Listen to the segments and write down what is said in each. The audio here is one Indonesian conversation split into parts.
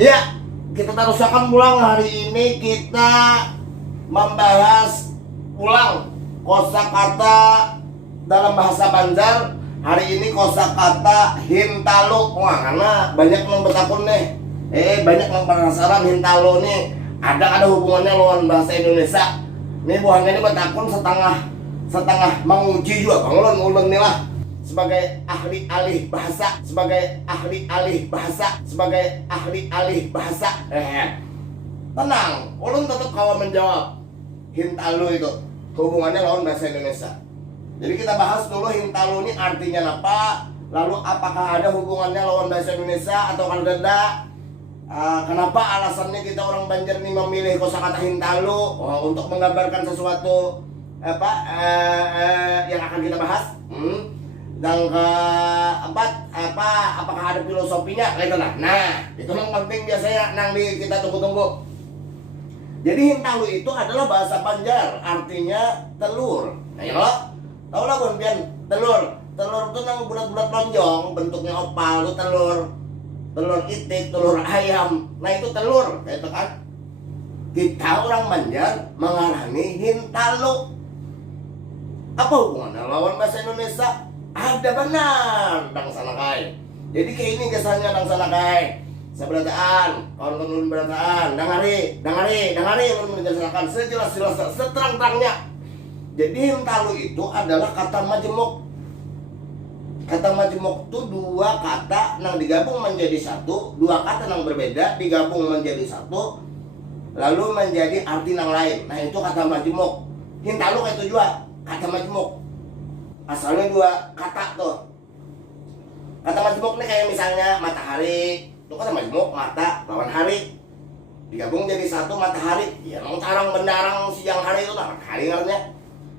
Ya, kita teruskan ulang. Hari ini kita membahas ulang kosakata dalam bahasa Banjar. Hari ini kosakata hintalo. Wah, karena banyak yang bertakun nih. Banyak yang penasaran hintalo nih ada hubungannya lawan bahasa Indonesia. Nih buahnya ini bertakun setengah menguji juga. Ulun nih lah sebagai ahli alih bahasa, tenang, ulun tetap kawan menjawab hintalo itu hubungannya lawan bahasa Indonesia. Jadi kita bahas dulu hintalo ini artinya apa, lalu apakah ada hubungannya lawan bahasa Indonesia atau kalau tidak. Kenapa alasannya kita orang Banjar ini memilih kosakata hintalo untuk menggambarkan sesuatu yang akan kita bahas. Dan keempat, apakah ada filosofinya gitu lah. Nah, itu yang penting biasanya kita tunggu-tunggu. Jadi hintalo itu adalah bahasa Banjar, artinya telur. Nah, ya lo tahu lah Bian, telur itu nang bulat-bulat lonjong, bentuknya opal itu telur itik, telur ayam. Nah, itu telur, gitu kan. Kita orang Banjar mengarani hintalo. Apa hubungannya lawan bahasa Indonesia? Ada benar, dang sanakai. Jadi kayak ini kesannya dang sanakai. Seberataan, kawan-kawan berataan, dangari, ulun menjelaskan sejelas-jelas, seterang-terangnya. Jadi hintalo itu adalah kata majemuk. Kata majemuk itu dua kata yang digabung menjadi satu, dua kata yang berbeda digabung menjadi satu, lalu menjadi arti yang lain. Nah, itu kata majemuk. Hintalo kayak itu juga kata majemuk. Asalnya dua kata tuh. Kata majemuk nih kayak misalnya matahari, itu kata majemuk, mata lawan hari digabung jadi satu matahari. Ya emang carang bendarang siang hari itu lah matahari artinya.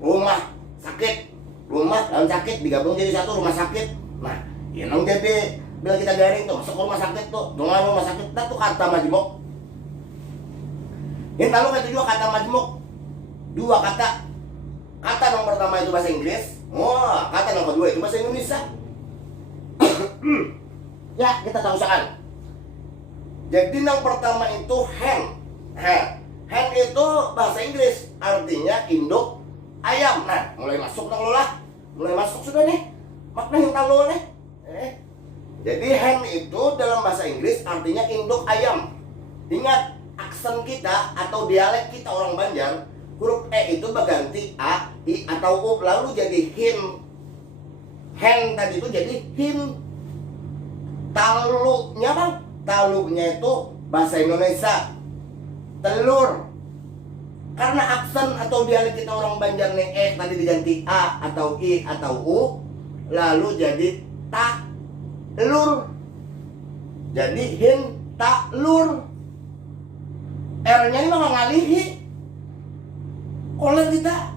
Rumah sakit, rumah lawan sakit digabung jadi satu rumah sakit. Nah, ya emang jadi bila kita garing tuh masuk rumah sakit tuh, dengan rumah sakit itu kata majemuk. Hintalo kayak itu juga kata majemuk. Dua kata. Kata yang pertama itu bahasa Inggris. Kata yang kedua itu bahasa Indonesia. Ya, kita tahu usahakan. Jadi yang pertama itu hen. Hen itu bahasa Inggris, artinya induk ayam. Nah, mulai masuk dong lo lah. Mulai masuk sudah nih. Makna hintalo nih. Jadi hen itu dalam bahasa Inggris artinya induk ayam. Ingat, aksen kita atau dialek kita orang Banjar, huruf E itu berganti A, I atau U lalu jadi hin. Hen tadi itu jadi hin. Talunya bang, talunya itu bahasa Indonesia telur. Karena aksen atau dialek kita orang Banjar nih E tadi diganti A atau I atau U lalu jadi ta lur. Jadi hin ta lur. R-nya ini memang ngalihi. Kalau kita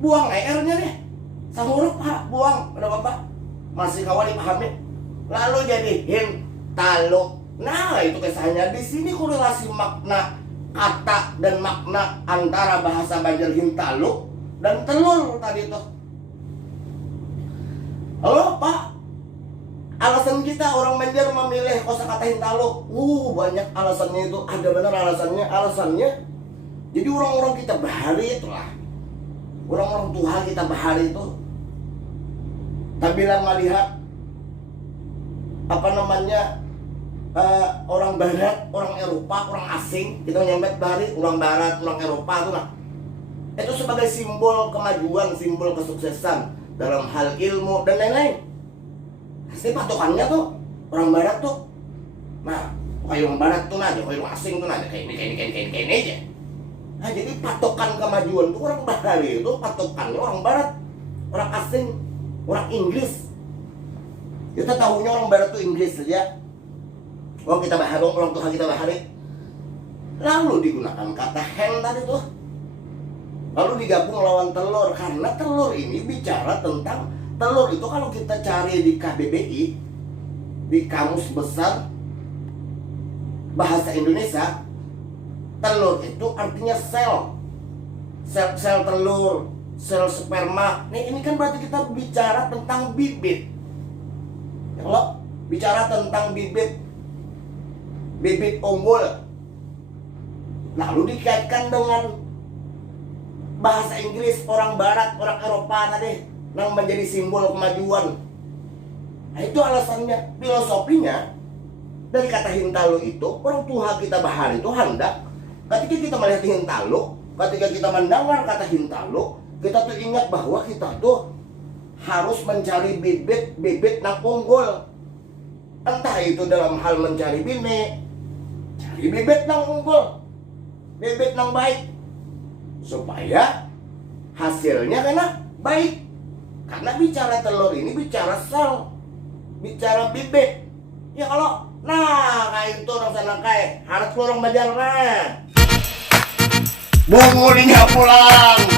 buang R-nya nih, sama huruf H buang, ada apa? Masih kawan dipahami. Lalu jadi hintalo. Nah, itu kesannya di sini korelasi makna kata dan makna antara bahasa Banjar hintalo dan telur tadi itu. Halo Pak, alasan kita orang Banjar memilih kosakata hintalo, banyak alasannya itu. Ada benar alasannya. Jadi orang-orang kita bahari itulah, orang-orang Tuhan kita bahari itu, tabila melihat orang Barat, orang Eropa, orang asing, kita nyambet bahari orang Barat, orang Eropa itu lah. Itu sebagai simbol kemajuan, simbol kesuksesan dalam hal ilmu dan lain-lain. Pasti patokannya tuh orang Barat tuh. Nah, kayak orang Barat tuh aja, kayak orang asing tuh aja kayak ini aja. Nah, jadi patokan kemajuan tuh orang Bahari itu patokannya orang Barat, orang asing, orang Inggris. Kita tahunya orang Barat tuh Inggris saja. Orang kita Bahari, orang Tuhan kita Bahari. Lalu digunakan kata hen tadi tuh. Lalu digabung lawan telur, karena telur ini bicara tentang telur itu kalau kita cari di KBBI, di Kamus Besar Bahasa Indonesia, telur itu artinya sel telur, sel sperma. Ini kan berarti kita bicara tentang bibit. Kalau bicara tentang bibit, bibit unggul. Lalu dikaitkan dengan bahasa Inggris orang Barat, orang Eropa tadi, yang menjadi simbol kemajuan. Nah, itu alasannya, filosofinya. Dari kata Hintalu itu, orang tua kita bahar itu hendak ketika kita melihat Hintalu, ketika kita mendengar kata Hintalu, kita tuh ingat bahwa kita tuh harus mencari bibit nang unggul. Entah itu dalam hal mencari bini, cari bibit nang unggul, bibit nang baik, supaya hasilnya kena baik. Karena bicara telur ini bicara sel, bicara bibit. Ya kalau kayak itu orang sana kayak harus kurang belajar nah. Bungulinya pulang.